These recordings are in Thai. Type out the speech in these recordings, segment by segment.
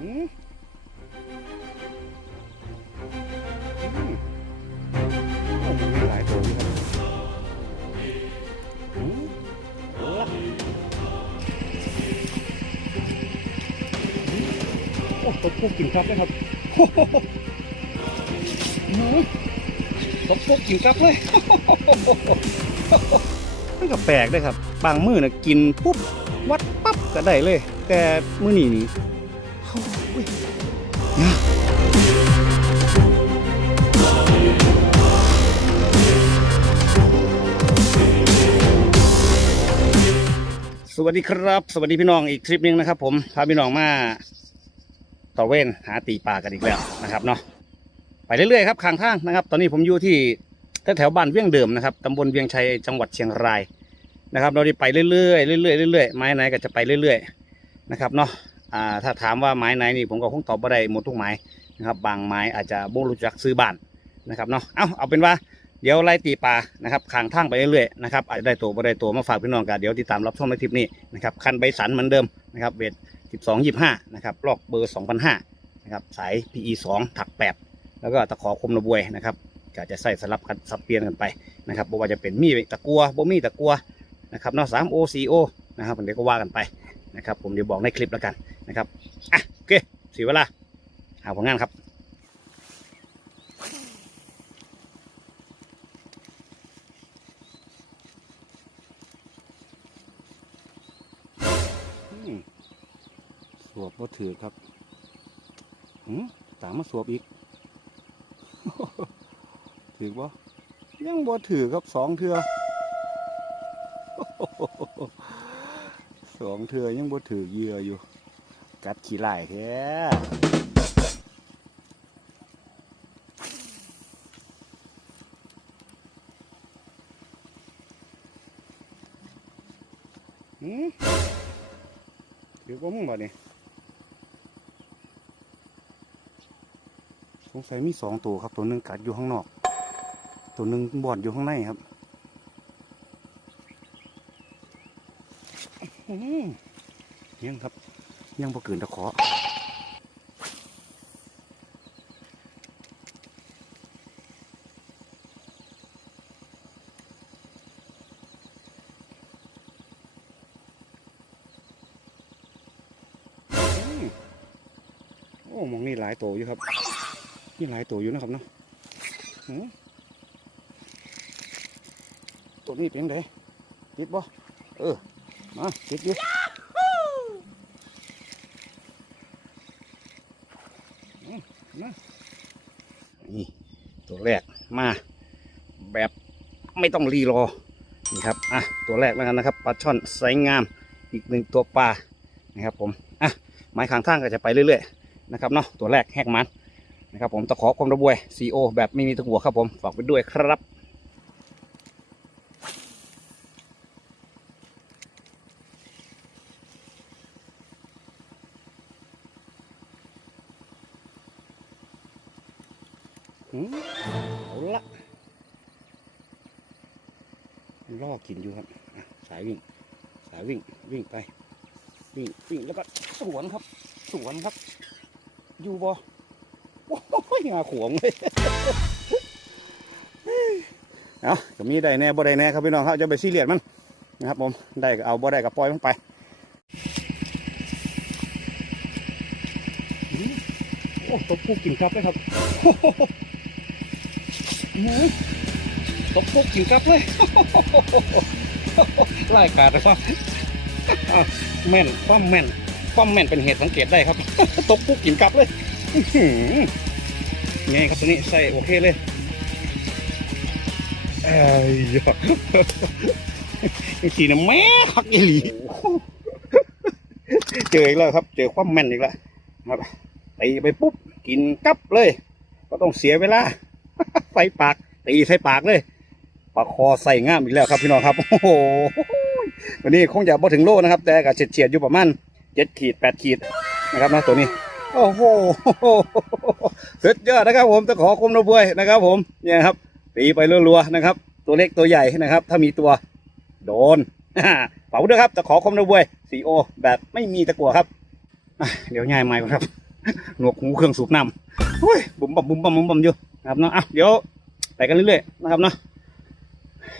อืมอืมโอ้มีหลายตัวอยู่ครับอืมเอาละโอ้ตบพวกกินครับเลยครับโอ้โหอืมตบพวกกินครับเลยมันก็แปลกเลยครับ บางมือนะกินปุ๊บวัดปั๊บก็ได้เลย แต่มื้อนี้นี่ สวัสดีครับ สวัสดีพี่น้องอีกทริปหนึงนะครับ ผมพาพี่น้องมาต่อเว้นหาตีปลากันอีกแล้วนะครับเนาะไปเรื่อยๆครับข้างทางนะครับ ตอนนี้ผมอยู่ที่แถวบ้านเวียงเดิมนะครับตำบลเวียงชัยจังหวัดเชียงรายนะครับ เราได้ไปเรื่อยๆเรื่อยๆเรื่อยๆไม้ไหนก็จะไปเรื่อยๆนะครับเนาะ อ่าถ้าถามว่าไม้ไหนนี่ผมก็คงตอบไม่ได้หมดทุกไม้นะครับ บางไม้อาจจะบ่รู้จักซื้อบ้านนะครับเนาะเอาเอาเป็นว่าเดี๋ยวไล่ตีปลานะครับขางทางไปเรื่อยๆนะครับอาจจะได้ตัวไม่ได้ตัวมาฝากพี่น้องกันเดี๋ยวติดตามรับชมในคลิปนี้นะครับคันใบสันเหมือนเดิมนะครับเวท12 25นะครับลอกเบอร์2,500นะครับสาย PE 2ถัก 8 แล้วก็ตะขอคมระบวยนะครับก็จะใส่สลับกันสับเปลี่ยนกันไปนะครับบ่ว่าจะเป็นมีตะกัวบ่มีตะกัวนะครับเนาะสามโอสี่โอนะครับเดี๋ยวก็ว่ากันไป นะครับผมเดี๋ยวบอกในคลิปแล้วกันนะครับอะโอเคเสียเวลาหาผลงานครับอืมสวบบ่ถือครับหืมตามมาสวบอีก ถือบ่ยังบ่ถือครับสองเทือส องเทือยังบ่ถือเยื่ออยู่ กัดขี้ไหล่แท้ถือว่ามึงบ่เนี่ยสงสัยมีสองตัวครับ ตัวหนึ่งกัดอยู่ข้างนอก ตัวหนึ่งบอดอยู่ข้างในครับ อืม ยังครับ ยังบ่เกินตะขอโอ้มองนี่หลายตัวอยู่ครับ นี่หลายตัวอยู่นะครับเนาะตัวนี้เป็นยังไงติดบ่เออ มาติดอยู่อืมมานี่ตัวแรกมาแบบไม่ต้องรีรอ นี่ครับ อะ ตัวแรกแล้วกันนะครับ ปลาช่อนไซส์งาม อีกหนึ่งตัวปลา นะครับผม อะ ไม้ขางทางก็จะไปเรื่อยๆ นะครับเนาะ ตัวแรกแหกมัน นะครับผม ตะขอความระบวยซีโอแบบไม่มีตะกัวครับผม ฝากไปด้วยครับ วงเลยเอาก็มีได้แน่บ่ได้แน่ครับพี่น้องครับจะไปซีเรียสมันนะครับผมได้ก็เอาบ่ได้ก็ปล่อยมันไปโอ้ตบผู้กินครับเลยครับตบปุ๊กกินกลับเลยไล่กาดเลยว่าอะแม่นความแม่นความแม่นเป็นเหตุสังเกตได้ครับ ตบปุ๊กกินกลับเลย อื้อหือไงครับตัวนี้ใส่โอเคเลยเอ้ยสีน้ำแม่คักอีหลีเจออีกแล้วครับ เจอความแม่นอีกแล้วครับตีไปปุ๊บกินกับเลย ก็ต้องเสียเวลาไฟปากตีใส่ปากเลยปากคอใส่ง่ามอีกแล้วครับพี่น้องครับ โอ้โหวันนี้คงจะบ่ถึงโลนะครับ แต่ก็เฉียดเฉียดอยู่ประมาณเจ็ดขีดแปดขีดนะครับนะตัวนี้ โอ้โห สุดยอดนะครับผมต้องขอคมระบวยนะครับ ผมเนี่ยครับตีไปรัวๆนะครับ ตัวเล็กตัวใหญ่นะครับ ถ้ามีตัวโดนเป๋าด้วยครับตะขอคมระบวยสีโอแบบไม่มีตะกัวครับเดี๋ยวง่ายไหมครับหนวกหูเครื่องสูบน้ำโอ้ยบุ๋มบ่มบุ๋มบ่มบุ๋มบ่มอยู่นะครับเนาะอะเดี๋ยวไปกันเรื่อยๆนะครับเนาะ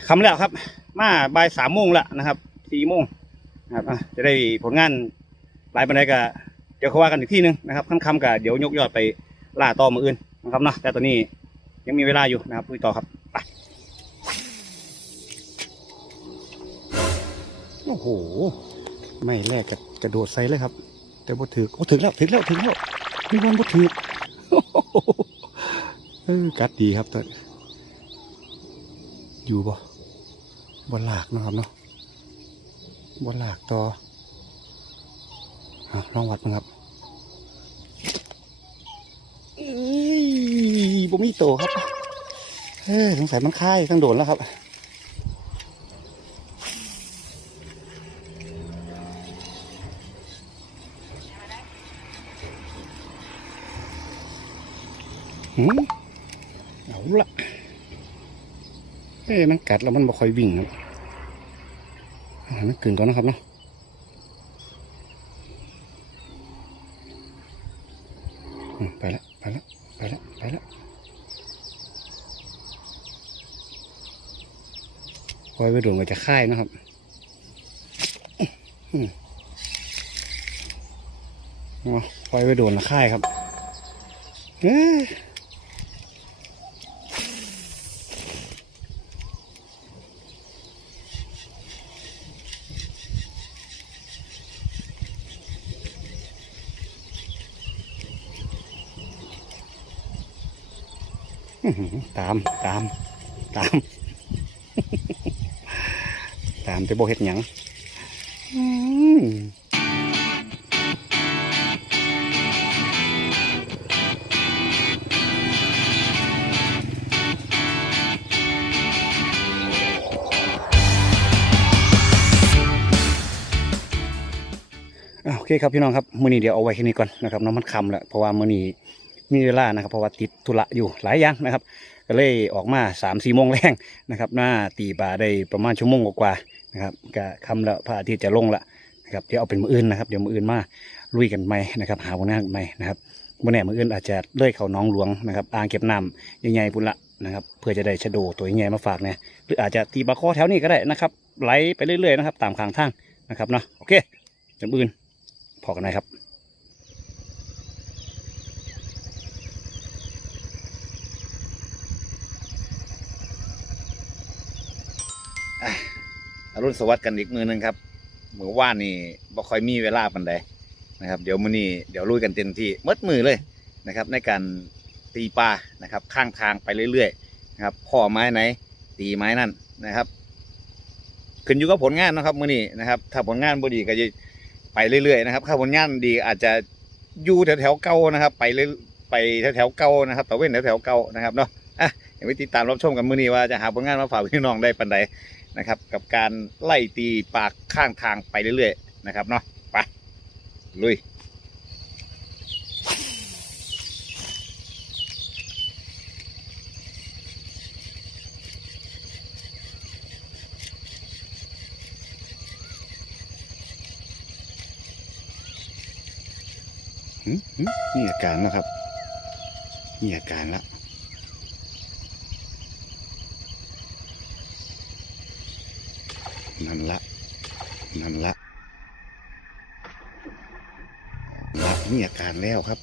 คำแล้วครับ มาบ่ายสามโมงละนะครับสี่โมงนะครับจะได้ผลงานหลายปันไดก็เดี๋ยวเขาว่ากันอีกที่หนึงนะครับค่ำๆก็เดี๋ยวยกยอดไป ล่าต่อมืออื่นนะครับเนาะแต่ตอนนี้ยังมีเวลาอยู่นะครับคุยต่อครับไปโอ้โหไม่แรกก็จะโดดใส่เลยครับ แต่บ่ถือโอ้ถือแล้วถือแล้วถือแล้วมีวันบ่ถือเออกัดดีครับตอนอยู่บ่บ่หลากนะครับเนาะบ่หลากต่อลองวัดมั้งครับเอ้ย บ่มีโตครับเออสงสัยมันค่ายต้องโดนแล้วครับหืมเอาละเอ้ยมันกัดแล้วมันบ่ค่อยวิ่งครับเอาให้มันกลืนก่อนนะครับเนาะไปแล้วไปแล้วไปแล้วไปแล้ว ปล่อยไปโดนก็จะค่ายนะครับมอาปล่อยไปโดนละค่ายครับตาม ตาม ตาม ตามแต่โบเห็ดหยังอืมอะโอเคครับพี่น้องครับมือนี้เดี๋ยวเอาไว้แค่นี้ก่อนนะครับเน้องมันคำแล้วเพราะว่ามือนี้มีเวลานะครับเพราะว่าติดธุระอยู่หลายอย่างนะครับ ก็เลยออกมาสามสี่โมงแรงนะครับหน้าตีปลาได้ประมาณชั่วโมงกว่าๆ นะครับก็คำแล้วพระอาทิตย์จะลงละนะครับเดี๋ยวเอาเป็นมืออื่นนะครับเดี๋ยวมืออื่นมาลุยกันใหม่นะครับ หาวันหน้าใหม่นะครับวันแหนมืออื่นอาจจะเลื่อยเขาน้องหลวงนะครับอ่างเก็บน้ำใหญ่ๆพุ่นละนะครับเพื่อจะได้ชะโดตัวใหญ่มาฝากเนี่ยหรืออาจจะตีบาข้อแถวนี้ก็ได้นะครับไหลไปเรื่อยๆนะครับตามข้างทางนะครับเนาะโอเคจำอื่นพอกันนะครับ อรุณสวัสดิ์กันอีกมือหนึงครับเมื่อว่านนี่บ่ค่อยมีเวลาปันใดนะครับ เดี๋ยวมื้อนี้เดี๋ยวลุยกันเต็มที่หมดมือเลยนะครับ ในการตีปลานะครับ ข้างทางไปเรื่อยๆนะครับข้อไม้ไหน ตีไม้นั่นนะครับ ขึ้นอยู่กับผลงานนะครับมื้อนี้นะครับ ถ้าผลงานบ่ดีก็จะไปเรื่อยๆนะครับถ้าผลงานดีอาจจะอยู่แถวๆเก่านะครับ ไปเรื่อยไปแถวๆเก่านะครับต่เว้นแถวๆเก่านะครับเนาะอะเดี๋ยวไปติดตามรับชมกันมื้อนี้ว่าจะหาผลงานมาฝากพี่น้องได้ปันใด นะครับ กับการไล่ตีปากข้างทางไปเรื่อยๆนะครับเนาะไปลุยหึหึมีอาการนะครับ มีอาการละ นั่นละ นั่นละละมีอาการแล้วครับ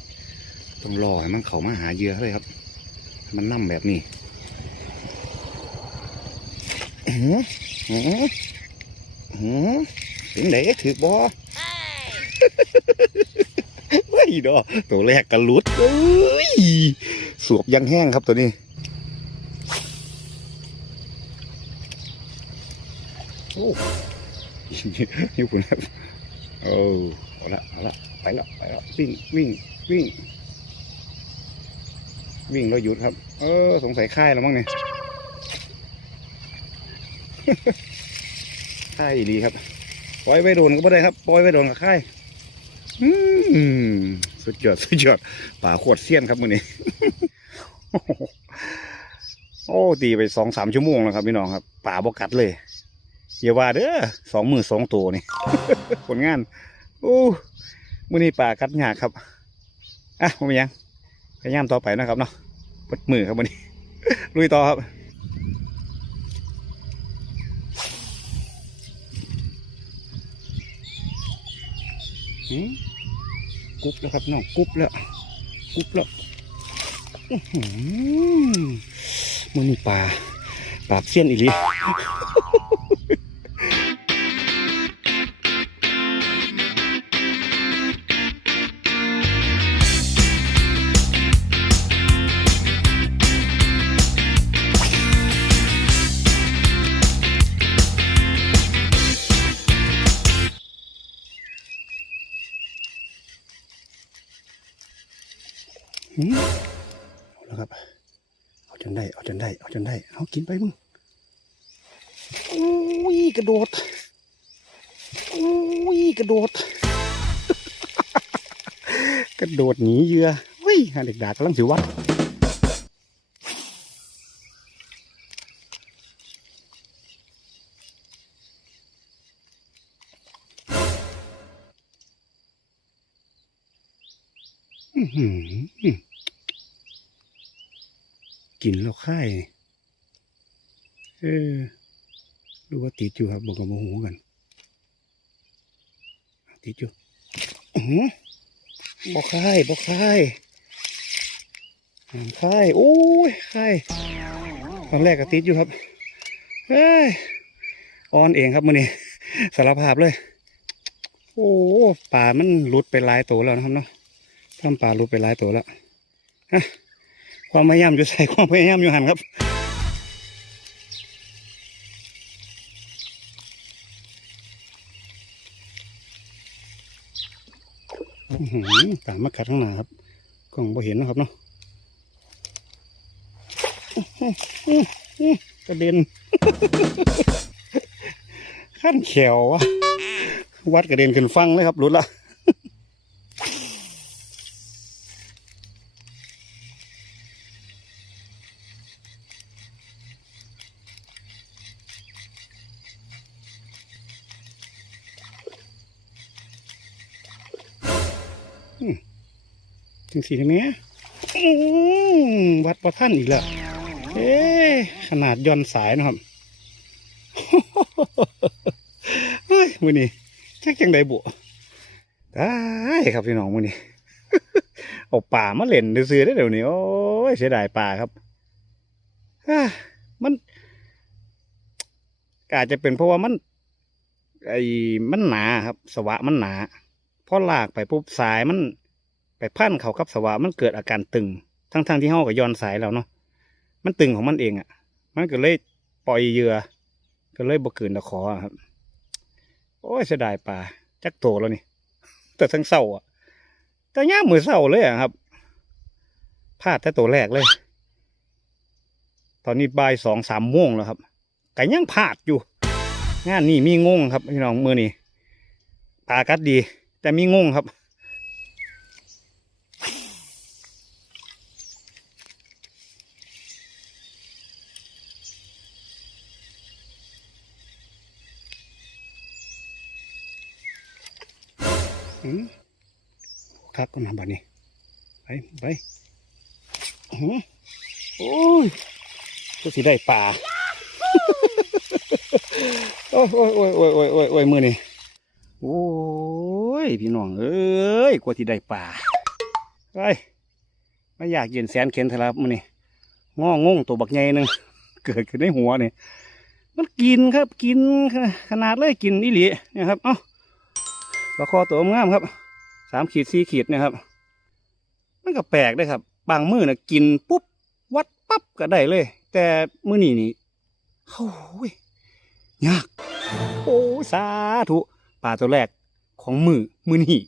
ต้องรอให้มันเข้ามาหาเยื่อเลยครับ มันนั่มแบบนี้อื้อหืออื้อหือเป็นไหนถือบอไม่ดอตัวแรกกระลุดเอ้ยสวบยังแห้งครับตัวนี้ อ้ญี่ปุ่นครับโอ้เอาละเอาละไปละไปละวิ่งวิ่งวิ่ง วิ่งแล้วหยุดครับ เออ สงสัยค่ายแล้วมั้งเนี่ยค่ายดีครับ ปล่อยไว้โดนก็ไม่ได้ครับ ปล่อยไว้โดนกับค่ายอืมสุดยอดสุดยอดป่าโคตรเสี้ยนครับมือนี้โอ้ตีไปสองสามชั่วโมงแล้วครับพี่น้องครับ ป่าบกัดเลย อย่าว่าเด้อสองมือสองตัวนี่ ผลงานโอ้มือนี้ป่ากัดยากครับอะมเป็นยังพยายามต่อไปนะครับเนาะปดมือครับวันนี้ ลุยต่อครับหืมกุ๊บแล้วครับน้องกุ๊บแล้วกุ๊บแล้วอื้อหือมันมีปลาปลาเสี้ยนอีหลี เอาแล้วครับ เอาจนได้ เอาจนได้ เอาจนได้ เอากินไปมึงอุ้ยกระโดดอุ้ยกระโดด กระโดดหนีเยื่อเฮ้ยหาเด็กดากำลังสิวัด กินแล้วค่ายเออดูว่าติดอยู่ครับบอกกับโมโหกัน ติดอยู่อื้อบอกค่ายบอกค่ายค่ายโอ้ยค่ายตอนแรกก็ติดอยู่ครับเฮ้ยออนเองครับมือนี้สารภาพเลย โอ้ป่ามันหลุดไปหลายตัวแล้วนะครับเนาะทำปลาลุดไปหลายตัวแล้วฮะ ความพยายามอยู่ใส่ความพยายามอยู่หันครับตามมากัดข้างหน้าครับกล้องบ่เห็นนะครับเนาะกระเด็นขั้นแขววะวัดกระเด็นขึ้นฟังเลยครับหลุดละ จังสีได้ไหมวัดประท่านอีกแล้วเอ๊ะขนาดย่อนสายนะครับเฮ้ยมือนี้จักจังไดบุได้ครับพี่น้องมือนี้เอาป่ามาเล่นซื้อได้เดี๋ยวนี้โอ้ยเสียดายป่าครับมันอาจจะเป็นเพราะว่ามันไอ้มันหนาครับ สวะมันหนาพอลากไปปุ๊บสายมัน ไปพันเขากับสวะมันเกิดอาการตึง ทั้งๆที่เฮากับย้อนสายแล้วเนาะมันตึงของมันเองอะ่ะ มันก็เลยปล่อยเยื่อก็เลยบ่เกินตะขอครับ โอ้ยเสียดายปลาจักโตแล้วนี่ แต่ทั้งเศร้าอะ แต่ย่ามมือเศร้าเลยอะครับพลาดแต่ตัวแรกเลย ตอนนี้บ่ายสองสามโมงแล้วครับไก็ยังพลาดอยู่ งานนี้มีงงครับพี่น้องมือนี้ปลากัดดี แต่มีงงครับ คักก็นำบัดนี้ ไปไปโอ้ยก็สิได้ป่าโอ้ยโอ้ยโอ้ยโอ้ยโอ้ยโอ้ยโอ้ยมือนี่โอ้ยพี่น้องเอ้ยกว่าที่ได้ป่าไปไม่อยากเย็นแสนเข็นทารับมือนี่ง้องงตัวบักใหญ่หนึ่งเกิดขึ้นในหัวนี่มันกินครับกินขนาดเลยกินนี่หลีนี่ยครับเอ้าปลาคอตัวงามครับ สามขีดสี่ขีดนะครับ มันก็แปลกเลยครับ บางมือนะกินปุ๊บ วัดปั๊บก็ได้เลย แต่มือนี่นี่โอ้ยยาก โอ้สาธุปลาตัวแรกของมือมือนี่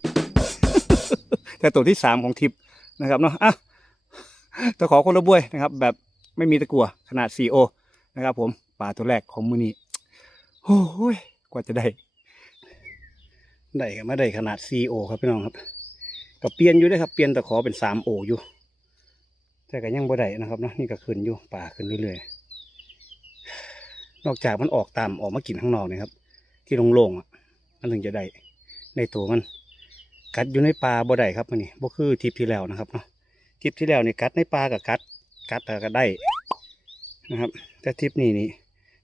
แต่ตัวที่สามของทิพย์นะครับเนาะอะตะขอคนละบวยนะครับ แบบไม่มีตะกัวขนาด 4O นะครับผมปลาตัวแรกของมือนี่โอ้ยกว่าจะได้ ได้ก็ไม่ได้ขนาด 4O ครับพี่น้องครับก็เปลี่ยนอยู่ได้ครับเปลี่ยนตะขอเป็น 3O ออยู่ แต่ก็ยังบ่ได้นะครับเนาะนี่ก็ขึ้นอยู่ป่าขึ้นเรื่อยๆนอกจากมันออกตามออกมากินข้างนอกเนะครับ ที่โล่งๆอะมันถึงจะได้ในตัวมัน กัดอยู่ในป่าบ่ได้ครับมันนี่บ่คือทริปที่แล้วนะครับเนาะทริปที่แล้วนี่กัดในป่ากับกัด กัดแต่ก็ได้นะครับ แต่ทริปนี้นี่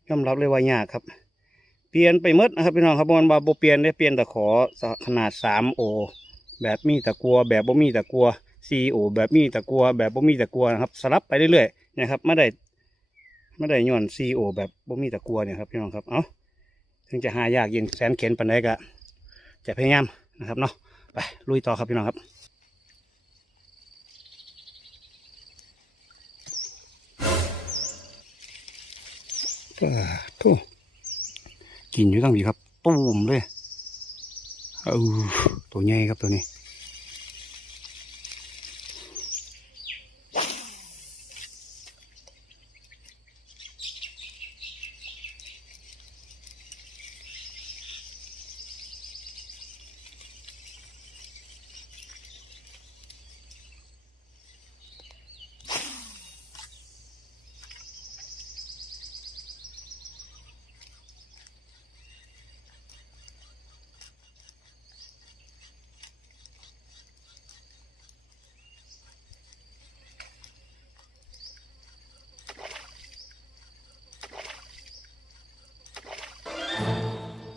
ยอมรับเลยว่ายากครับ เปลี่ยนไปหมดนะครับพี่น้องครับมันบาโบเปลี่ยนได้เปลี่ยนตะขอขนาดสามโอแบบมีตะกัวแบบบ่มีตะกัวซีโอแบบมีตะกัวแบบบ่มีตะกัวนะครับสลับไปเรื่อยๆนะครับไม่ได้ไม่ได้ย้อนซีโอแบบบ่มีตะกัวเนี่ยครับพี่น้องครับเอาถึงจะหายากเย็นแสนเข็นปันใดก็จะพยายามนะครับเนาะไปลุยต่อครับพี่น้องครับทุก กินอยู่ตั้งดีครับ ตูมเลยเออตัวใหญ่ครับตัวนี้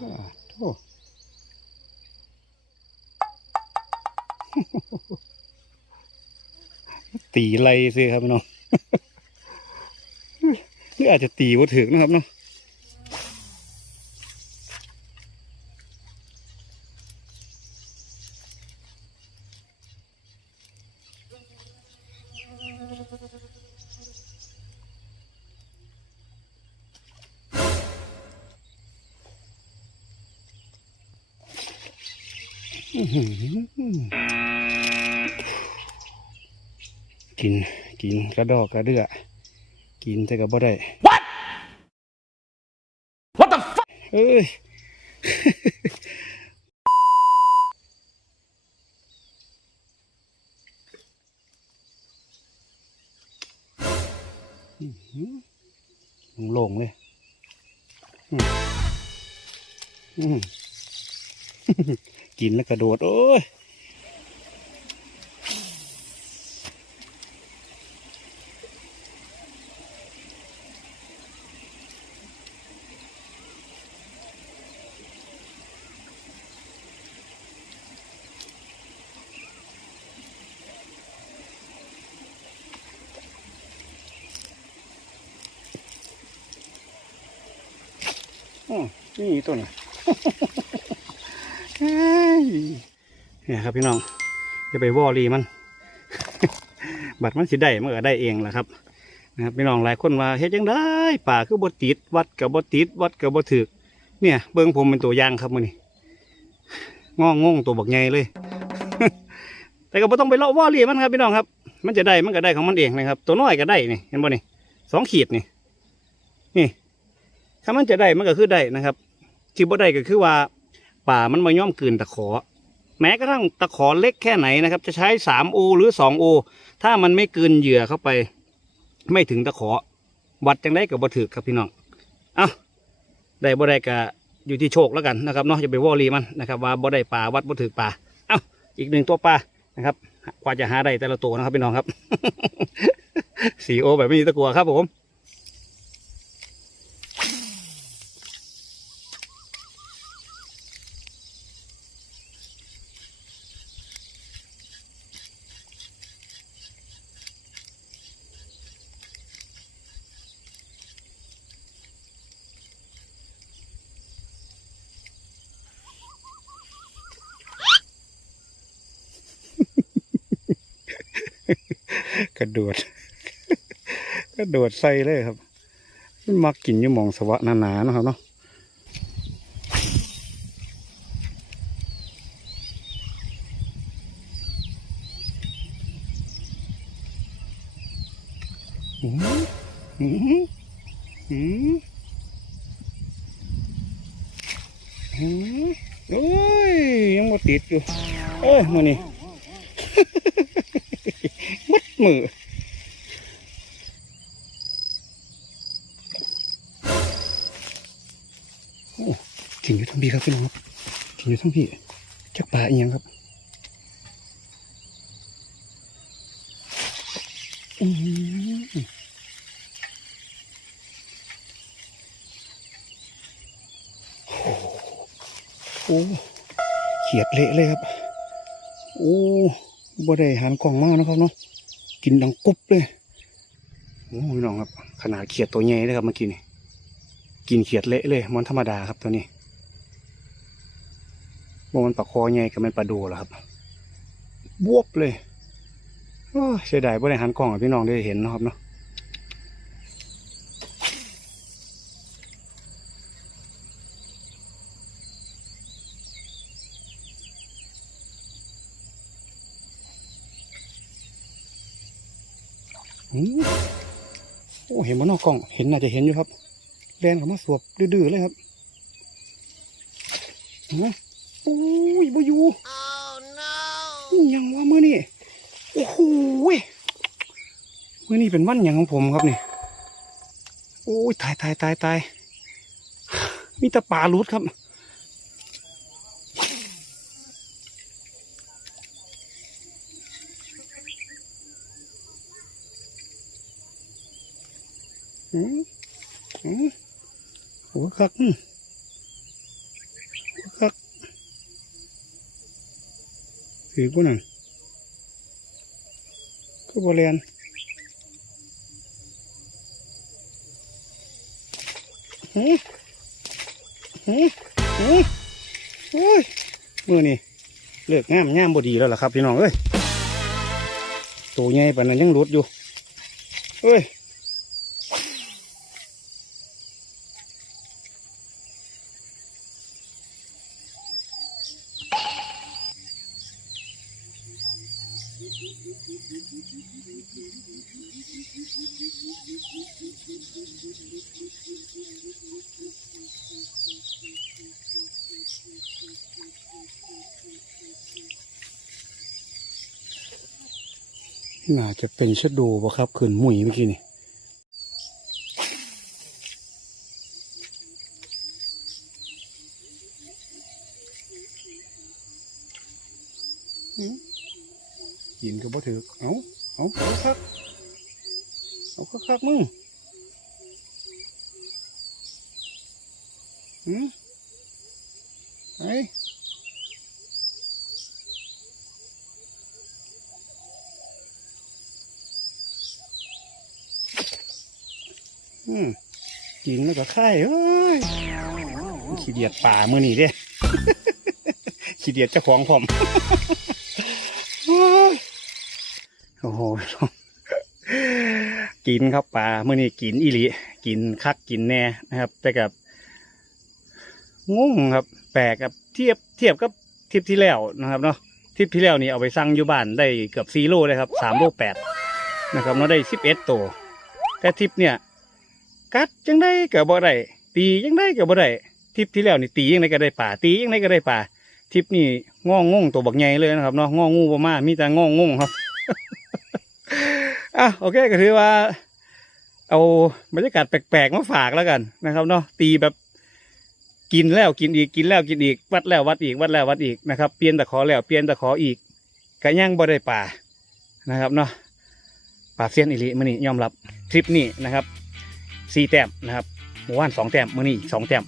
อ่าโถ่ ตีไรสิครับพี่น้องหรืออาจจะตีว่าถึกนะครับเนาะอื้อหือ กินกินกระดอกกระเดือกินแต่ก็บ่ได้ What? What the fuck? เอ้ยอื้อหือโล่งๆเลยอืมอืมกินแล้วกระโดด โอ้ย นี่ตัวนี้เนี่ยครับพี่น้องจะไปวอรีมัน บัตรมันสิได้มันก็ได้เองแหละครับนะครับพี่น้องหลายคนว่าเฮ็ดยังได้ป่าคือบติดวัดกับบติดวัดกับบถึกเนี่ย เบิ้งผมเป็นตัวอย่างครับมือนี่งองงตัวบักใหญ่เลย แต่ก็บ่ต้องไปเลาะวอรีมันครับพี่น้องครับ มันจะได้มันก็ได้ของมันเองนะครับ ตัวน้อยก็ได้นี่เห็นบ่นี่สองขีดนี่นี่ ถ้ามันจะได้มันก็คือได้นะครับที่บ่ได้ก็คือว่าป่ามันมาย่อมกืนตะขอ แม้กระทั่งตะขอเล็กแค่ไหนนะครับ จะใช้สามโอหรือสองโอถ้ามันไม่กืนเหยื่อเข้าไป ไม่ถึงตะขอ วัดจังได้กับบ่ถือครับพี่น้องเอาได้บ่ได้ก็อยู่ที่โชคแล้วกันนะครับเนาะอย่าไปวอรีมันนะครับ ว่าบ่ได้ป่าวัดบ่ถือป่าเอาอีกหนึ่งตัวปลานะครับกว่าจะหาได้แต่ละตัวนะครับพี่น้องครับสีโอแบบไม่มีตะกัวครับผม ก ระโดด กระโดดใส่เลยครับ มันมักกินอยู่หมองสวะหนาๆนะครับเนาะอืมอืมอืมอืมโอ้ยยังบ่ติดอยู่เอ้ยมานี่ มือถึงอยู่ทั้งพี่ครับพี่น้องถึงอยู่ทั้งพี่จักป่าอีกยังครับอืมโอ้โหเขียดเละเลยครับ โอ้บ่ได้หันกล่องมากนะครับเนาะ กินดังกุ๊บเลยโอ้พี่น้องครับ ขนาดเขียดตัวใหญ่เลยครับเมื่อกี้นี่กินเขียดเละเลยมันธรรมดาครับตัวนี้มันปลาคอใหญ่กับมันปลาดูเหรอครับ บวบเลยเสียดายบ่ได้หันกล่องพี่น้องได้เห็นนะครับเนาะ อืม โอ้เห็นมันอกกล้อง เห็นน่าจะเห็นอยู่ครับแลนเขามาสวบดื้อๆเลยครับเห็นไหมโอ้ยบ่อยู่ Oh no! ยังว่ามื่อนี่โอ้โหยมื่อนี่เป็นวันอย่างของผมครับนี่โอ้ยตายตายตายตายมีแต่ปลาลุดครับ อืมอืมโอ้คักอืมโอ้คักถือปุ่นั่นก็บเรียนหืมหืมหืมโอ้ยมือนี่เลือกง่ามง่ามบดีแล้วล่ะครับพี่น้องเอ้ยตัวใหญ่ปานนั้นยังรุดอยู่เอ้ย น่า จะเป็นชะโดูบ่ครับขืนหมุยเมื่อกี้นี่หืมกินก็บ่ถือเอาเอาเอาคักเอาคักคักๆมึงหืมไอ้อืม กินแล้วก็ไข่เอ้ยขี้เดียดป่ามือนี่เด้ขี้เดียดเจ้าของผมโอ้โหกินครับป่ามือนี่กินอีหลีกินคักกินแน่นะครับ แต่กับงงครับ แปลกกับเทียบเทียบกับทริปที่แล้วนะครับเนาะทริปที่แล้วนี่เอาไปสั่งอยู่บ้านได้เกือบสี่โลเลยครับสามโลแปดนะครับเนาะได้สิบเอ็ดตัวแต่ทริปเนี่ย กัดยังได้ก็บ่ได้ตียังได้ก็บ่ได้ทริปที่แล้วนี่ตียังไงก็ได้ป่าตียังไงก็ได้ป่าทริปนี่ง้องงงตัวบักใหญ่เลยนะครับเนาะง้องูบ่มามีแต่ง้องงงครับอะโอเคก็ถือว่า เอาบรรยากาศแปลกๆมาฝากแล้วกันนะครับเนาะตีแบบกินแล้วกินอีกกินแล้วกินอีกวัดแล้ววัดอีกวัดแล้ววัดอีกนะครับเปลี่ยนตะขอแล้วเปลี่ยนตะขออีกก็ยังบ่ได้ป่านะครับเนาะป่าเซียนอิลิมื่อนี้ยอมรับทริปนี้นะครับ สี่แต้มนะครับหมู่บ้านสองแต้มมื้อนี้อีกสองแต้ม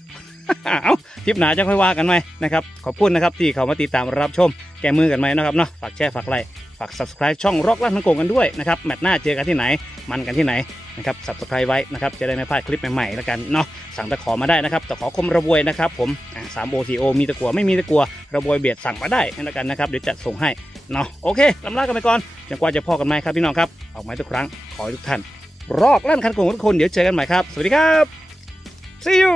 เอาทิปหนาจะค่อยว่ากันไหมนะครับ ขอบคุณนะครับที่เขามาติดตามรับชมแก้มือกันไหมนะครับเนาะฝากแชร์ฝากไลค์ฝาก subscribe ช่องร็อกลั่นทั้งโกงกันด้วยนะครับแมตช์หน้าเจอกันที่ไหน มันกันที่ไหนนะครับ subscribe ไว้นะครับจะได้ไม่พลาดคลิปใหม่ๆแล้วกันเนาะสั่งตะขอมาได้นะครับตะขอคมระบวยนะครับผมสามโอซีโอมีตะกัวไม่มีตะกัวระบวยเบียดสั่งมาได้แล้วกันนะครับเดี๋ยวจะส่งให้เนาะโอเคลำลากันไปก่อนจนกว่าจะพอกันไหมครับพี่น้องครับออกไม้ทุกครั้งขอให้ทุกท่าน รอกลั่นคันโกงทุกคนเดี๋ยวเจอกันใหม่ครับ สวัสดีครับ see you